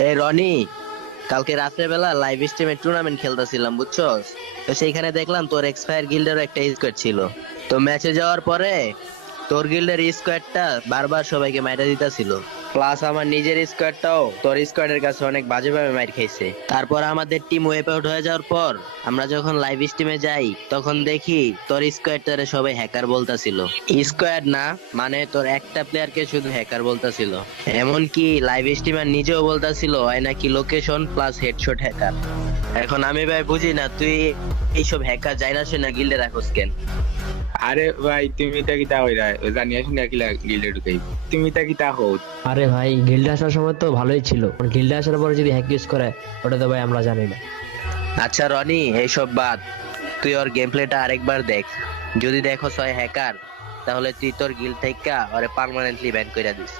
এই রনি, কালকে রাত্রে বেলা লাইভ স্ট্রিমে টুর্নামেন্ট খেলতেছিলাম বুঝছস। তো সেইখানে দেখলাম তোর এক্সপায়ার গিল্ডেরও একটা স্কোয়াড ছিল। তো ম্যাচে যাওয়ার পরে তোর গিল্ডের স্কোয়াডটা বারবার সবাইকে মাইরা দিতেছিল। প্লাস আমার নিজের স্কোয়াডটাও তোর স্কোয়াডের কাছে অনেক বাজেভাবে মাইর খাইছে। তারপর আমাদের টিম ওয়েপ আউট হয়ে যাওয়ার পর আমরা যখন লাইভ স্ট্রিমে যাই তখন দেখি তোর স্কোয়াডটারে সবাই হ্যাকার বলতাছিল। স্কোয়াড না, মানে তোর একটা প্লেয়ারকে শুধু হ্যাকার বলতাছিল। এমনকি লাইভ স্ট্রিমার নিজেও বলতাছিল হয় নাকি লোকেশন প্লাস হেডশট হ্যাকার। এখন আমি ভাই বুঝি না তুই এইসব হ্যাকার যাইরা শুনা গিল্ডে রাখোস কেন? আরে ভাই তুমি তা কি তা হইরা জানিয়া শুনিয়া কি গিল্ডে ঢুকাই তুমি তা কি তা হও। আরে ভাই গিল্ডে আসার সময় তো ভালোই ছিল, গিল্ডে আসার পরে যদি হ্যাক ইউজ করে ওটা তো ভাই আমরা জানি না। আচ্ছা রনি, এইসব বাদ, তুই ওর গেম প্লেটা আরেকবার দেখ। যদি দেখো হয় হ্যাকার, তাহলে তুই তোর গিল্ড থেকে ওরে পার্মানেন্টলি ব্যান কইরা দিস।